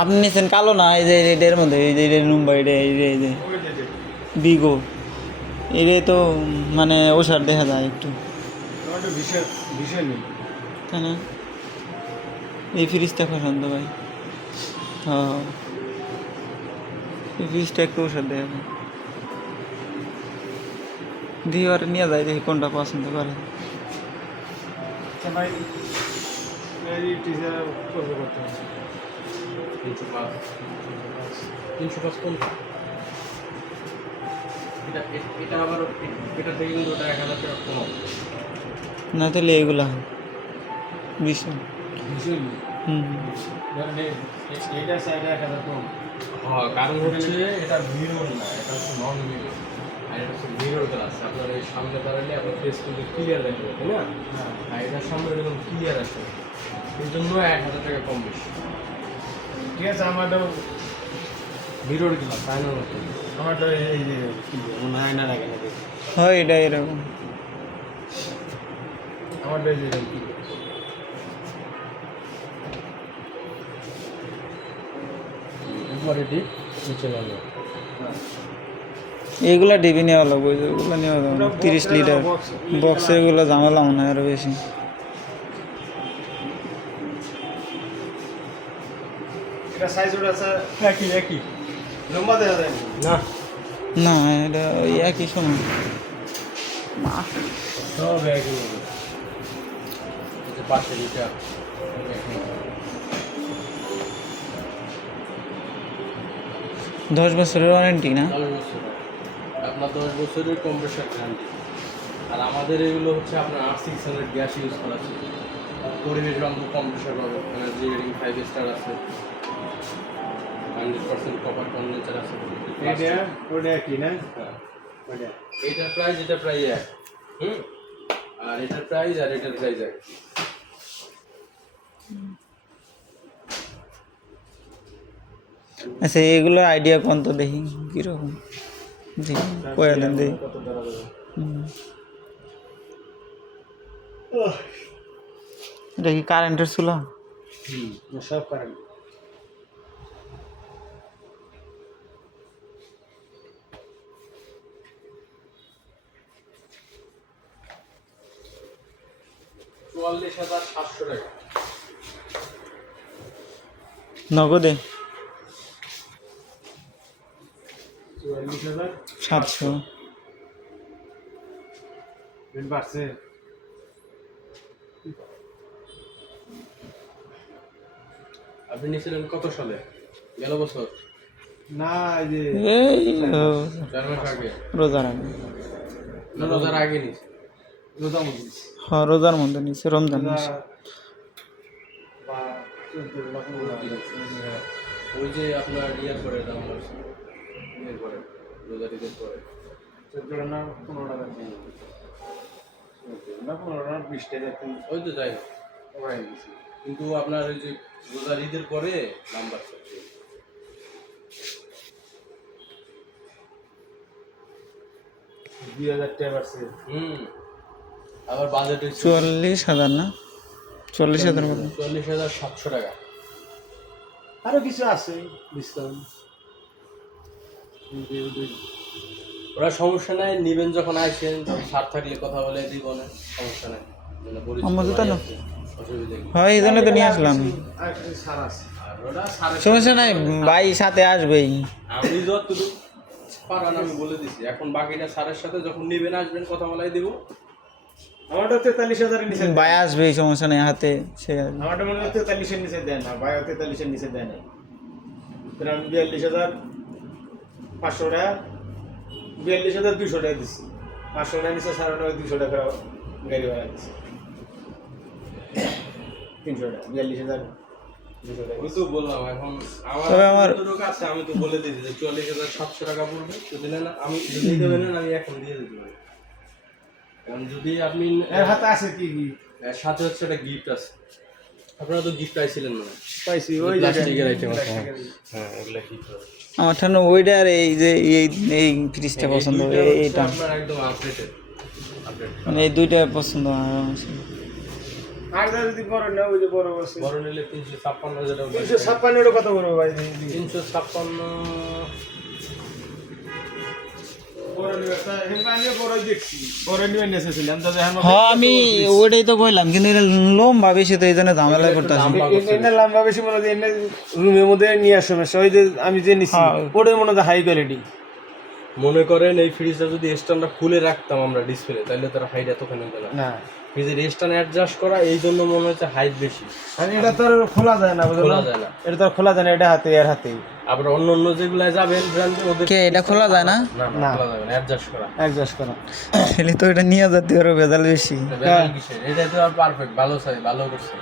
আপনি নিয়েছেন কালো না, এই যে এটার মধ্যে এই যে নুম্বার এটা এই যে বিগো এরে তো মানে ওষার দেখা যায় একটু, তাই না? এই ফ্রিজটা পছন্দ ভাই। হ্যাঁ, এই ফ্রিজটা একটু ওষার দেখা যায়। দিয়ে আর নিয়ে যায়, দেখি কোনটা পছন্দ করে। ভাই এই টিচার করবে করতে হবে 305 কোনটা? এটা আবার এটা থেকে কিন্তু ওটা 1000 টাকা কম। না তাহলে এইগুলা ভীষণ। এইটা সাইডে 1000 কম। হ্যাঁ, কারণ হচ্ছে এটা মিরর না, এটা হচ্ছে নন মিরর। আর এটা হচ্ছে মিরর গ্লাস। আপনার এই সামনে দাঁড়ালে আপনার ফেস কিন্তু ক্লিয়ার দেখবে, তাই না? হ্যাঁ, আর এটার সামনে এরকম ক্লিয়ার আসে, এই জন্য 1000 টাকা কম বেশি। ঠিক আছে। আমারটাও মিরর গ্লাস আয়নার মতো। আমারটা এই যে কি মনে হয় না লাগে না দেখি। হয় এটা এরকম। আমারটা এই যে কি একবারে ডিপ নিচে নামে। এইগুলা ডিবি নেওয়া লাগবে, ওইগুলো নেওয়া যাবে না। 30 লিটার বক্সের এগুলো ঝামেলা মনে হয় আরো বেশি। এটা সাইজ ওটা আছে একই লম্বা দেখা যায় না, না এটা ওই একই সময়। সব একই হবে। এটা পাশে এটা 10 বছরের ওয়ারেন্টি না? 10 বছর। আপনার 10 বছরের কম্প্রেসার গ্যারান্টি। আর আমাদের এগুলো হচ্ছে আপনার R600 গ্যাস ইউজ করা আছে। পরিবেশ বান্ধব কম্প্রেসার পাবে, এনার্জি রেটিং 5 স্টার আছে, 100% কপার কন্ডেন্সার আছে। এটা ওটা কি না হ্যাঁ, ওটা এটার প্রাইস এটা প্রাইস এক। আর এটার প্রাইস আর এটার প্রাইস এক। আচ্ছা এগুলো আইডিয়া কোন তো দেখি কীরকম, দেখি কয়ে দেন দেখি। কত ধরা যাবে এটা কি কারেন্টের চুলা? সব কারেন্ট। $44,700 টাকা। নগদে 44,000 700। বিল বাড়ছে। আপনি নিয়েছিলেন কত সালে? গেল বছর না এই যে এই 4 মাস আগে। রোজার আগে। না, রোজার আগে নিয়েছি। রোজা মজলিস হ্যাঁ রোজার মধ্যে নিচ্ছে, রমজান মাসে। বা 14 লাখ ওই যে আপনার ইয়ার পরে দাম আছে, ইয়ের পরে রোজার ঈদের পরে 14 না 15 টাকা দিয়ে না 15 না 20 টাকা দিয়ে ওই তো যাই হোক। ওরাই দিছি। কিন্তু আপনার ওই যে রোজার ঈদের পরে দাম বাড়ছে। 2000 টাকা বাড়ছে। আবার বাজেটে 44,000 না? 40,000 মতো। 44,700 টাকা। আরো কিছু আছে ডিসকাউন্ট। ওরা সমস্যা নাই, নিবেন যখন আসেন তখন ছাড় থাকলে কথা বলে দিব না, সমস্যা নাই। মানে পরিচিত আমার জুতা ভাই না? আছে, অসুবিধা নেই। হয় এই জন্য তো নিয়ে আসলাম। আর সার আছে। আর ওরা সাড়ে সমস্যা নাই, ভাই সাথে আসবেই। আমি যতটুকু পারান আমি বলে দিছি। এখন বাকিটা স্যারের সাথে যখন নিবেন আসবেন কথা বলাই দিব। আমারটা 43,000 এর নিচে ভাই আসবেই, সমস্যা নেই, হাতে সে আসবে। আমারটা মনে হয় 43 এর নিচে দেয় না, ভাই 43 এর নিচে দেয় না। তাহলে আমি 42,500 টাকা 42,200 টাকা দিচ্ছি। 500 টাকা নিচে সাড়ে 200 টাকা গাড়ি ভাড়া দিচ্ছি। 300 টাকা 42,200 টাকা ওই তো বললাম এখন তবে আমার যতটুকু আছে আমি তো বলে দিয়েছি যে 44,700 টাকা পড়বে। যদি না আমি যদি দেবেন না আমি এখন দিয়ে দিতে পারি। কারণ যদি আপনি এর হাতে আছে কি কি এর সাথে হচ্ছে একটা গিফট আছে। আপনারা তো গিফট পাইছিলেন না? পাইছি ওই প্লাস্টিকের আইটেম আছে। হ্যাঁ, এগুলা গিফট হবে। আমার ঠান্ডা ওইটা আর এই যে এই ফ্রিজটা পছন্দ, এই দুইটা হচ্ছে এইটা আপনার একদম আপডেট। মানে এই দুইটা পছন্দ আমার। আর যদি বড় না ওই যে বড় আছে বড় নিলে 356 যেটা 356 এর কত বড় ভাই 356 বড় নিবে আমি বড় দেখছি বড় নিবে নেছেছিলাম দাদা হ্যাঁ আমি ওইটাই তো কইলাম, কিন্তু এটা লম্বা বেশি তো এই জন্য ঝামেলা করতেছি। এনে লম্বা বেশি মনে হয় এনে রুমের মধ্যে নিয়ে সমস্যা ওই যে আমি যে নিছি ওটাই মনে হয় হাই কোয়ালিটি। মনে করেন এই ফ্রিজটা যদি স্ট্যান্ডটা খুলে রাখতাম আমরা ডিসপ্লে, তাহলে তার হাইট এতখানি হতো না। না ফ্রিজের স্ট্যান্ড অ্যাডজাস্ট করা এই জন্য মনে হচ্ছে হাইট বেশি। আর এটা তো আর খোলা যায় না, খোলা যায় না, এটা তো আর খোলা যায় না, এটা হাতে আর হাতেই। আবার অন্য অন্য যেগুলো যাবেন ব্র্যান্ডে ওদের কে এটা খোলা যায় না? না না। খোলা যাবে না, অ্যাডজাস্ট করা। অ্যাডজাস্ট করা তাহলে তো এটা নিয়ে যেতে আরো ভেজাল বেশি। বেজাল কিসের? এটা তো আর পারফেক্ট, ভালো চাই, ভালো করছে,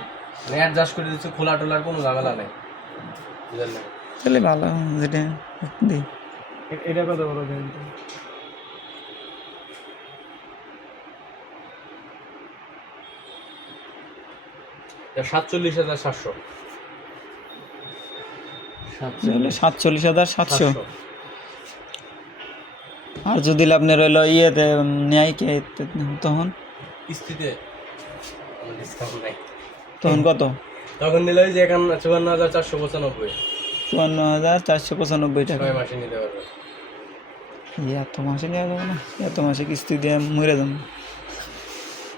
মানে অ্যাডজাস্ট করে দিচ্ছে, খোলা টোলার কোনো ঝামেলা নেই, বুঝলেন না? তাহলে ভালো, যেটা দিই। এটা কত বড় দেন তো? এটা 47,700। 47,700। আর যদি আপনার হইলো ইয়েতে নেয় কে তখন কিস্তিতে ডিসকাউন্ট নাই, তখন কত? তখন নিলে ওই যে 54,495, 54,495 টাকা। 6 মাসে নিতে পারবে। এত মাসে নেওয়া যাবে না, এত মাসে কিস্তি দিয়ে মরে যাবো।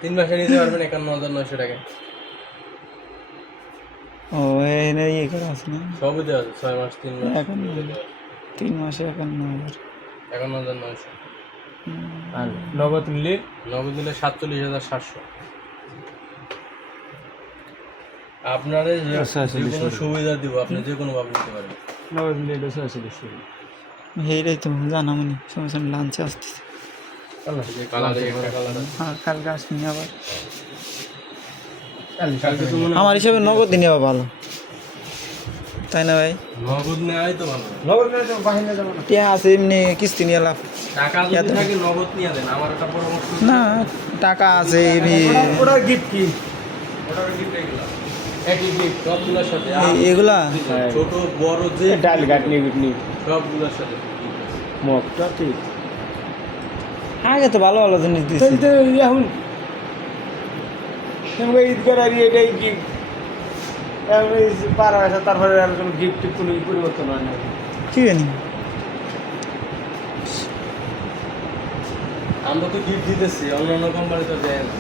3 মাসে নিতে পারবেন 51,900 টাকা। ও এনে ইয়ে করা আছে না, সবই দেওয়া আছে, 6 মাস 3 মাস 3 মাসে 51,000। 51,900। আর নগদ নিলে নগদ নিলে 47,700। আপনারে যে কোনো সুবিধা দিব, আপনি যে কোনো ভাবে নিতে পারেন। নগদ নিলে এটা 46 এইটাই তো জানামনি, সমস্যা লাঞ্চে আসতেছে। কালারে একটা কালার আছে। হ্যাঁ কালকে আসবি আবার। কালকে তো মনে হয় আমার হিসাবে নগদ দিনে ভালো, তাই না ভাই? নগদ নেওয়াই তো ভালো। নগদ নিলে তো বাহিনী যাবো না। টিয়া আছে এমনি কিস্তি নিয়ে লাভ টাকা যদি থাকে নগদ নিয়ে দেন, আমার একটা পরামর্শ। না, টাকা আছে এমনি ওটা গিফট কি ওটার গিফট এগুলা একই গিফট সবগুলোর সাথে, এগুলা ছোট বড় যে ডাল গাটনি গিটনি সবগুলোর সাথে মগটা ঠিক আগে তো ভালো ভালো জিনিস দিচ্ছে। তো এখন তোমাকে ঈদ করার এটাই গিফট, এখন এই পারা আছে, তারপরে আর কোনো গিফট কোনো পরিবর্তন হয় না। কি জানি আমরা তো গিফট দিতেছি, অন্য অন্য কোম্পানি তো দেয় না।